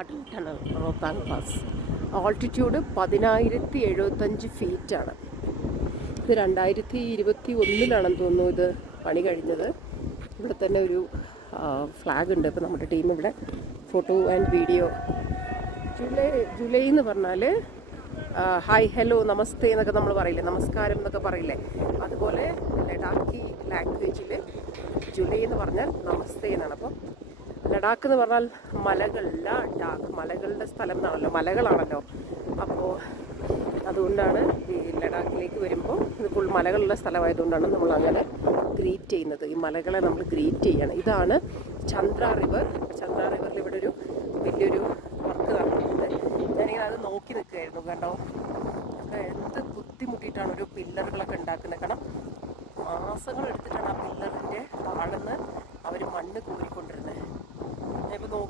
Atal tunnel Rohtang pass. Altitude പതിനായിരത്തി എഴുപത്തഞ്ച് ഫീറ്റാണ്. ഇത് രണ്ടായിരത്തി ഇരുപത്തി ഒന്നിലാണെന്ന് തോന്നുന്നു ഇത് പണി കഴിഞ്ഞത്. ഇവിടെ തന്നെ ഒരു ഫ്ലാഗ് ഉണ്ട്. ഇപ്പോൾ നമ്മുടെ ടീം ഇവിടെ photo and video July July എന്ന് പറഞ്ഞാൽ ഹായ് ഹലോ നമസ്തേ എന്നൊക്കെ നമ്മൾ പറയില്ലേ? നമസ്കാരം എന്നൊക്കെ പറയില്ലേ? അതുപോലെ ലഡാക്കി ലാംഗ്വേജിൽ ജൂലൈ എന്ന് പറഞ്ഞാൽ നമസ്തേ എന്നാണ്. അപ്പം ലഡാക്ക് എന്ന് പറഞ്ഞാൽ മലകൾ ലഡാക്ക് മലകളുടെ സ്ഥലം എന്നാണല്ലോ മലകളാണല്ലോ. അപ്പോൾ അതുകൊണ്ടാണ് ഈ ലഡാക്കിലേക്ക് വരുമ്പോൾ ഇത് ഫുൾ മലകളുള്ള സ്ഥലമായതുകൊണ്ടാണ് നമ്മൾ അങ്ങനെ ഗ്രീറ്റ് ചെയ്യുന്നത്. ഈ മലകളെ നമ്മൾ ഗ്രീറ്റ് ചെയ്യണം. ഇതാണ് ചന്ദ്ര റിവർ ചന്ദ്ര റിവറിൽ ഇവിടെ ഒരു വലിയൊരു വർക്ക് നടക്കുന്നുണ്ട് ഞാനിങ്ങനെ അത് നോക്കി നിൽക്കുകയായിരുന്നു കണ്ടോ? എന്ത് ബുദ്ധിമുട്ടിയിട്ടാണ് ഒരു പില്ലറുകളൊക്കെ ഉണ്ടാക്കുന്നത്. കാരണം മാസങ്ങൾ എടുത്തിട്ടാണ് ആ പില്ലറിന്റെ താഴ്ന്ന് അവർ മണ്ണ് കോരിക്കൊണ്ട്